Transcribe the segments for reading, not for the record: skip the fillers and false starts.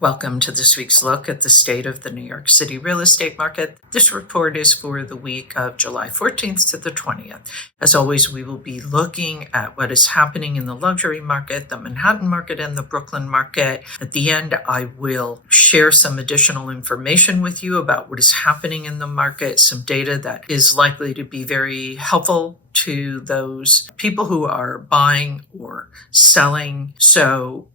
Welcome to this week's look at the state of the New York City real estate market. This report is for the week of July 14th to the 20th. As always, we will be looking at what is happening in the luxury market, the Manhattan market, and the Brooklyn market. At the end, I will share some additional information with you about what is happening in the market, some data that is likely to be very helpful to those people who are buying or selling. So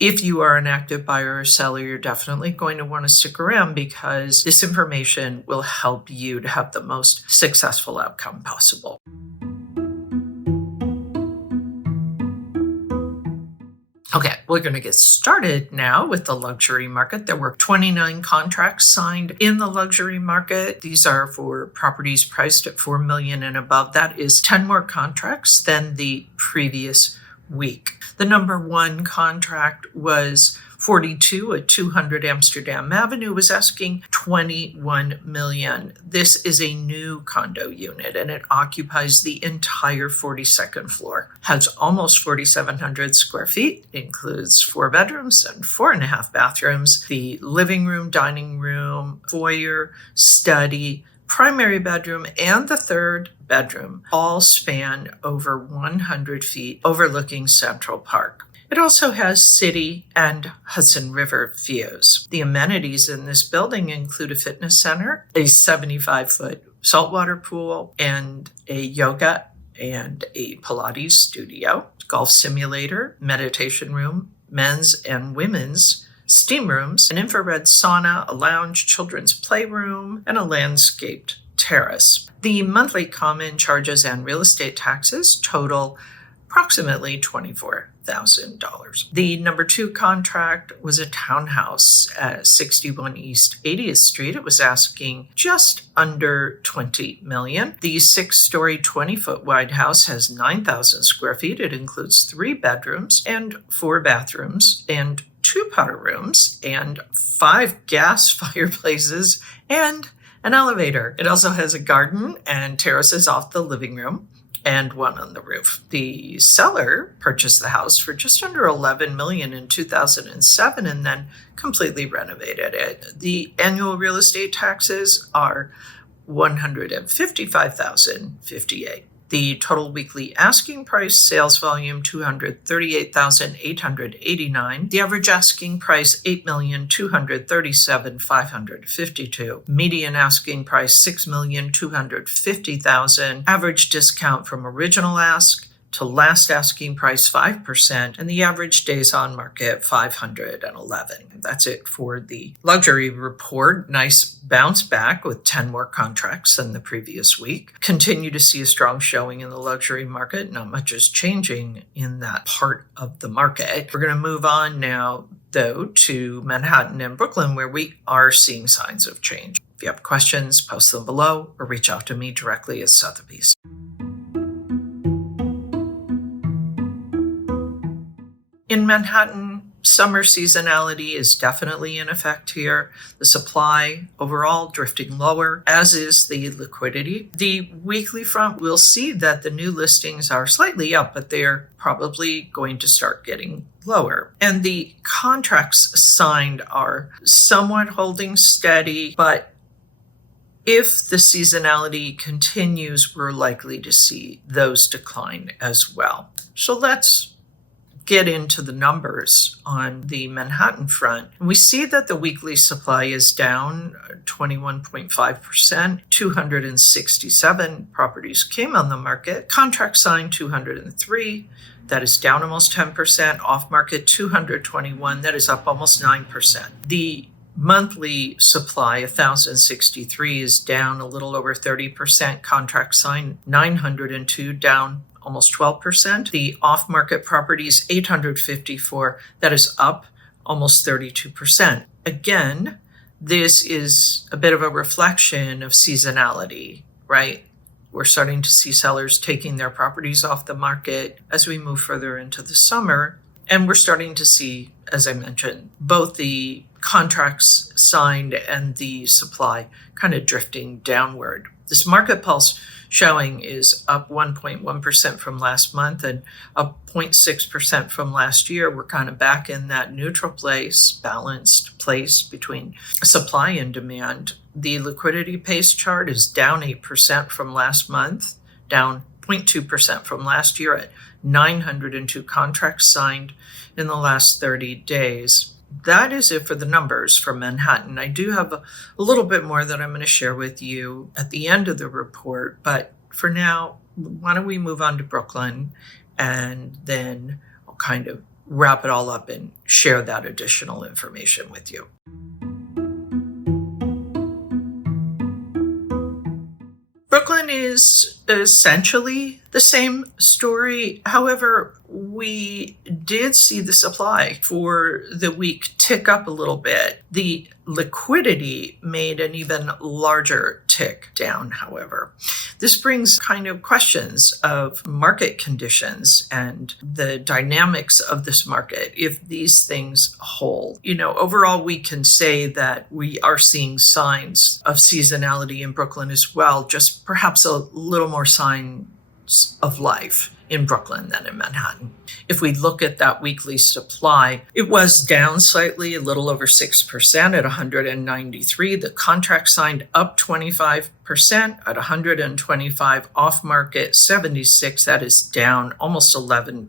if you are an active buyer or seller, you're definitely going to want to stick around because this information will help you to have the most successful outcome possible. Okay, we're going to get started now with the luxury market. There were 29 contracts signed in the luxury market. These are for properties priced at $4 million and above. That is 10 more contracts than the previous week. The number one contract was 42 at 200 Amsterdam Avenue, was asking $21 million. This is a new condo unit and it occupies the entire 42nd floor. Has almost 4,700 square feet, includes 4 bedrooms and 4.5 bathrooms. The living room, dining room, foyer, study, primary bedroom, and the third bedroom all span over 100 feet overlooking Central Park. It also has city and Hudson River views. The amenities in this building include a fitness center, a 75-foot saltwater pool, and a yoga and a Pilates studio, golf simulator, meditation room, men's and women's steam rooms, an infrared sauna, a lounge, children's playroom, and a landscaped terrace. The monthly common charges and real estate taxes total approximately $24,000. The number 2 contract was a townhouse at 61 East 80th Street. It was asking just under $20 million. The 6-story, 20-foot wide house has 9,000 square feet. It includes 3 bedrooms and 4 bathrooms and 2 powder rooms and 5 gas fireplaces and an elevator. It also has a garden and terraces off the living room and one on the roof. The seller purchased the house for just under $11 million in 2007 and then completely renovated it. The annual real estate taxes are $155,058. The total weekly asking price, sales volume, 238,889. The average asking price, 8,237,552. Median asking price, 6,250,000. Average discount from original ask to last asking price, 5%, and the average days on market, 511. That's it for the luxury report. Nice bounce back with 10 more contracts than the previous week. Continue to see a strong showing in the luxury market. Not much is changing in that part of the market. We're going to move on now, though, to Manhattan and Brooklyn, where we are seeing signs of change. If you have questions, post them below or reach out to me directly at Sotheby's. In Manhattan, summer seasonality is definitely in effect here. The supply overall drifting lower, as is the liquidity. The weekly front, we'll see that the new listings are slightly up, but they're probably going to start getting lower. And the contracts signed are somewhat holding steady, but if the seasonality continues, we're likely to see those decline as well. So let's get into the numbers on the Manhattan front. We see that the weekly supply is down 21.5%. 267 properties came on the market. Contract signed 203. That is down almost 10%. Off market 221. That is up almost 9%. The monthly supply, 1,063, is down a little over 30%. Contract signed 902, down almost 12%. The off-market properties, 854, that is up almost 32%. Again, this is a bit of a reflection of seasonality, right? We're starting to see sellers taking their properties off the market as we move further into the summer. And we're starting to see, as I mentioned, both the contracts signed and the supply kind of drifting downward. This market pulse showing is up 1.1% from last month and up 0.6% from last year. We're kind of back in that neutral place, balanced place between supply and demand. The liquidity pace chart is down 8% from last month, down 0.2% from last year at 902 contracts signed in the last 30 days. That is it for the numbers for Manhattan. I do have a little bit more that I'm going to share with you at the end of the report, but for now, why don't we move on to Brooklyn, and then I'll kind of wrap it all up and share that additional information with you. Brooklyn is essentially the same story. However, we did see the supply for the week tick up a little bit. The liquidity made an even larger tick down, however. This brings kind of questions of market conditions and the dynamics of this market if these things hold. Overall, we can say that we are seeing signs of seasonality in Brooklyn as well, just perhaps a little more signs of life in Brooklyn than in Manhattan. If we look at that weekly supply, it was down slightly, a little over 6% at 193. The contract signed up 25% at 125. Off market 76, that is down almost 11%.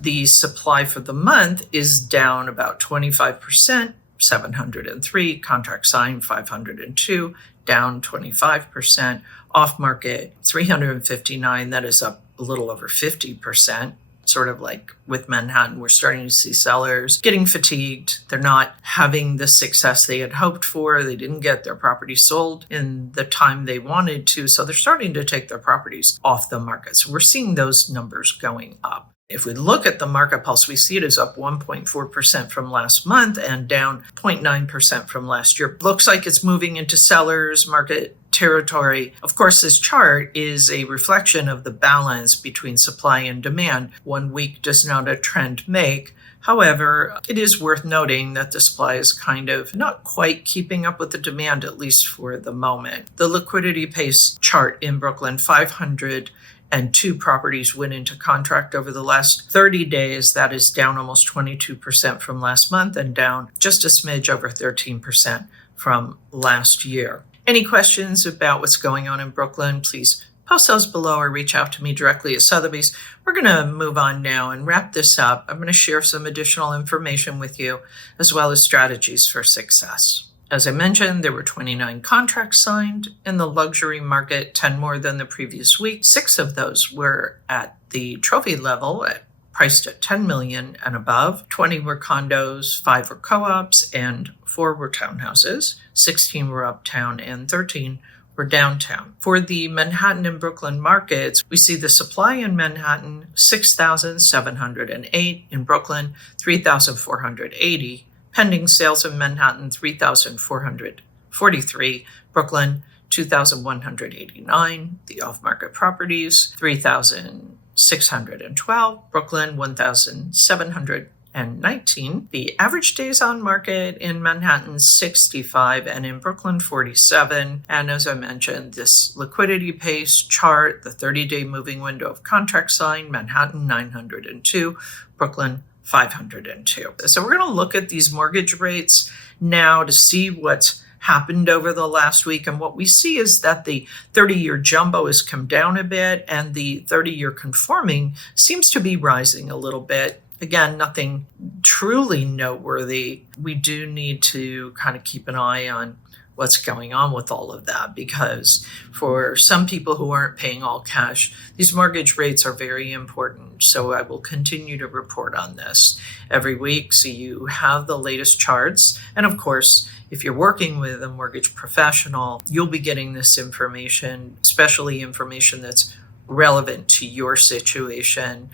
The supply for the month is down about 25%, 703. Contract signed 502, down 25%. Off market 359, that is up a little over 50%. Sort of like with Manhattan, we're starting to see sellers getting fatigued. They're not having the success they had hoped for. They didn't get their property sold in the time they wanted to, so they're starting to take their properties off the market. So we're seeing those numbers going up. If we look at the market pulse, we see it is up 1.4% from last month and down 0.9% from last year. Looks like it's moving into sellers market territory. Of course, this chart is a reflection of the balance between supply and demand. 1 week does not a trend make. However, it is worth noting that the supply is kind of not quite keeping up with the demand, at least for the moment. The liquidity pace chart in Brooklyn, 502 properties went into contract over the last 30 days. That is down almost 22% from last month and down just a smidge over 13% from last year. Any questions about what's going on in Brooklyn, please post those below or reach out to me directly at Sotheby's. We're going to move on now and wrap this up. I'm going to share some additional information with you, as well as strategies for success. As I mentioned, there were 29 contracts signed in the luxury market, 10 more than the previous week. 6 of those were at the trophy level, priced at $10 million and above. 20 were condos, 5 were co-ops, and 4 were townhouses. 16 were uptown and 13 were downtown. For the Manhattan and Brooklyn markets, we see the supply in Manhattan, 6,708. In Brooklyn, 3,480. Pending sales in Manhattan, 3,443. Brooklyn, 2,189. The off-market properties, 3,612. Brooklyn, 1,719. The average days on market in Manhattan, 65, and in Brooklyn, 47. And as I mentioned, this liquidity pace chart, the 30-day moving window of contract signed, Manhattan, 902. Brooklyn, 502. So we're going to look at these mortgage rates now to see what's happened over the last week. And what we see is that the 30-year jumbo has come down a bit and the 30-year conforming seems to be rising a little bit. Again, nothing truly noteworthy. We do need to kind of keep an eye on what's going on with all of that, because for some people who aren't paying all cash, these mortgage rates are very important. So I will continue to report on this every week so you have the latest charts. And of course, if you're working with a mortgage professional, you'll be getting this information, especially information that's relevant to your situation,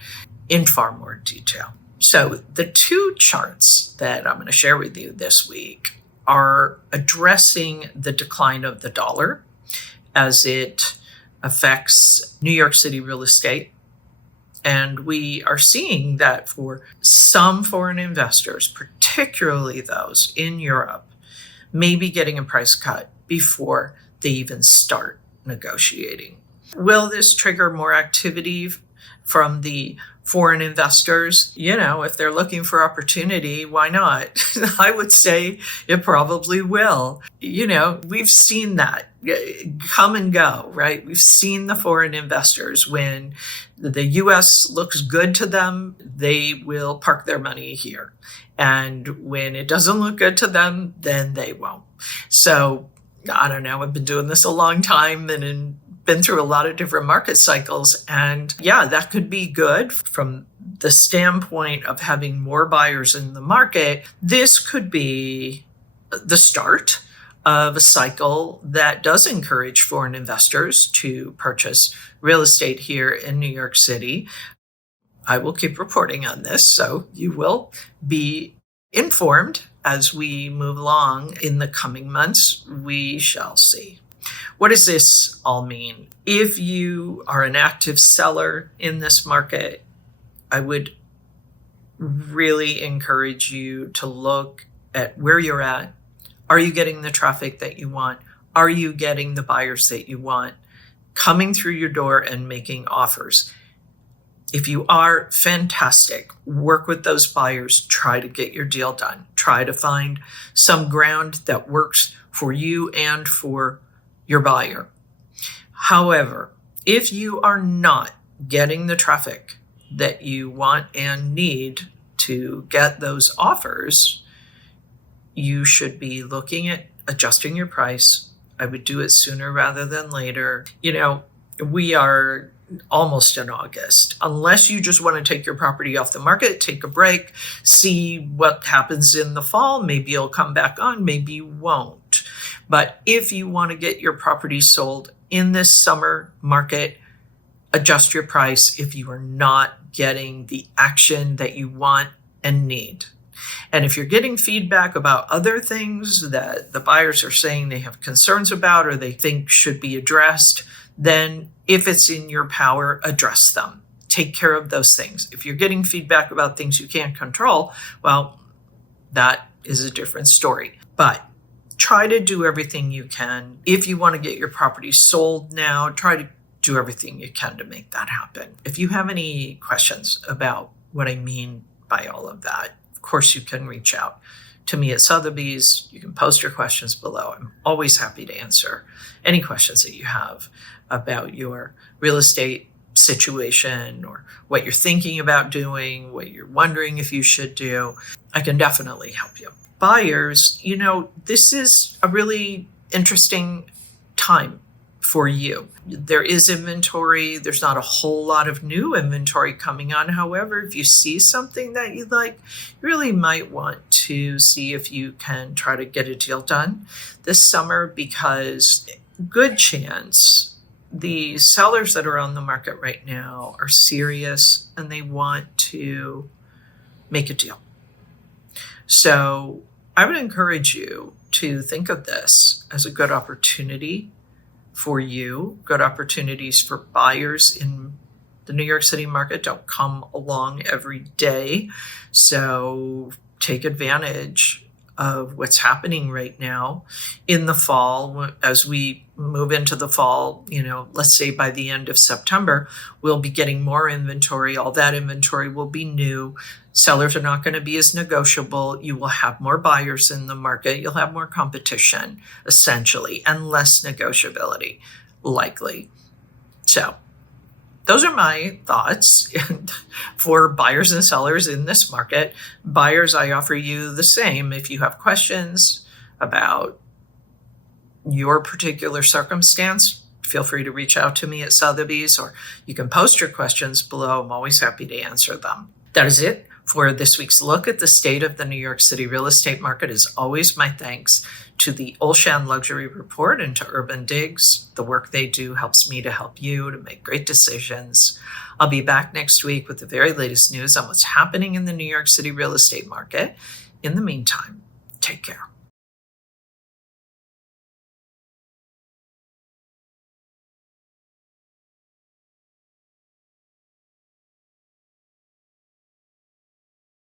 in far more detail. So the 2 charts that I'm going to share with you this week are addressing the decline of the dollar as it affects New York City real estate. And we are seeing that for some foreign investors, particularly those in Europe, may be getting a price cut before they even start negotiating. Will this trigger more activity from the foreign investors? If they're looking for opportunity, why not? I would say it probably will. We've seen that come and go, right? We've seen the foreign investors, when the U.S. looks good to them, they will park their money here. And when it doesn't look good to them, then they won't. So I don't know. I've been doing this a long time and been through a lot of different market cycles. And yeah, that could be good from the standpoint of having more buyers in the market. This could be the start of a cycle that does encourage foreign investors to purchase real estate here in New York City. I will keep reporting on this, so you will be informed as we move along in the coming months. We shall see. What does this all mean? If you are an active seller in this market, I would really encourage you to look at where you're at. Are you getting the traffic that you want? Are you getting the buyers that you want coming through your door and making offers? If you are, fantastic. Work with those buyers. Try to get your deal done. Try to find some ground that works for you and for your buyer. However, if you are not getting the traffic that you want and need to get those offers, you should be looking at adjusting your price. I would do it sooner rather than later. We are almost in August. Unless you just want to take your property off the market, take a break, see what happens in the fall. Maybe it'll come back on, maybe you won't. But if you want to get your property sold in this summer market, adjust your price if you are not getting the action that you want and need. And if you're getting feedback about other things that the buyers are saying they have concerns about or they think should be addressed, then if it's in your power, address them. Take care of those things. If you're getting feedback about things you can't control, well, that is a different story. But try to do everything you can. If you want to get your property sold now, try to do everything you can to make that happen. If you have any questions about what I mean by all of that, of course, you can reach out to me at Sotheby's. You can post your questions below. I'm always happy to answer any questions that you have about your real estate situation or what you're thinking about doing, what you're wondering if you should do. I can definitely help you. Buyers, this is a really interesting time for you. There is inventory. There's not a whole lot of new inventory coming on. However, if you see something that you like, you really might want to see if you can try to get a deal done this summer, because good chance the sellers that are on the market right now are serious and they want to make a deal. So I would encourage you to think of this as a good opportunity for you. Good opportunities for buyers in the New York City market don't come along every day. So take advantage of what's happening right now. In the fall, as we move into the fall, let's say by the end of September, we'll be getting more inventory. All that inventory will be new. Sellers are not going to be as negotiable. You will have more buyers in the market. You'll have more competition, essentially, and less negotiability, likely. So those are my thoughts for buyers and sellers in this market. Buyers, I offer you the same. If you have questions about your particular circumstance, feel free to reach out to me at Sotheby's, or you can post your questions below. I'm always happy to answer them. That is it for this week's look at the state of the New York City real estate market. As always, my thanks to the Olshan Luxury Report and to Urban Digs. The work they do helps me to help you to make great decisions. I'll be back next week with the very latest news on what's happening in the New York City real estate market. In the meantime, take care.